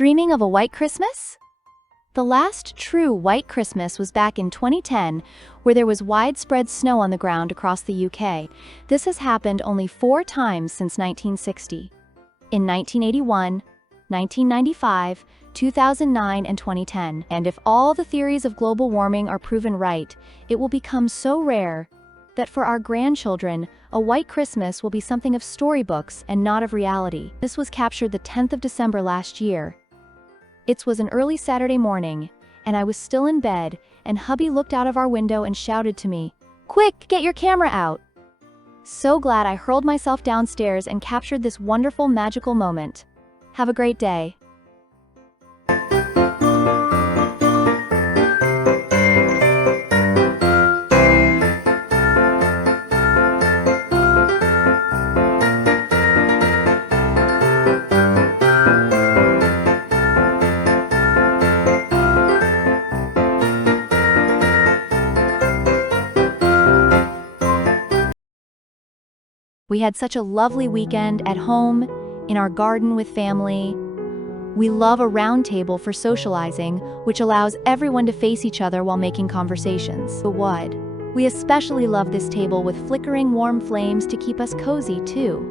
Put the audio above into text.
Dreaming of a white Christmas? The last true white Christmas was back in 2010, where there was widespread snow on the ground across the UK. This has happened only 4 times since 1960. In 1981, 1995, 2009, and 2010. And if all the theories of global warming are proven right, it will become so rare that for our grandchildren, a white Christmas will be something of storybooks and not of reality. This was captured the 10th of December last year. It was an early Saturday morning, and I was still in bed, and hubby looked out of our window and shouted to me, "Quick, get your camera out!" So glad I hurled myself downstairs and captured this wonderful magical moment. Have a great day. We had such a lovely weekend at home, in our garden with family. We love a round table for socializing, which allows everyone to face each other while making conversations. The wood. We especially love this table with flickering warm flames to keep us cozy too.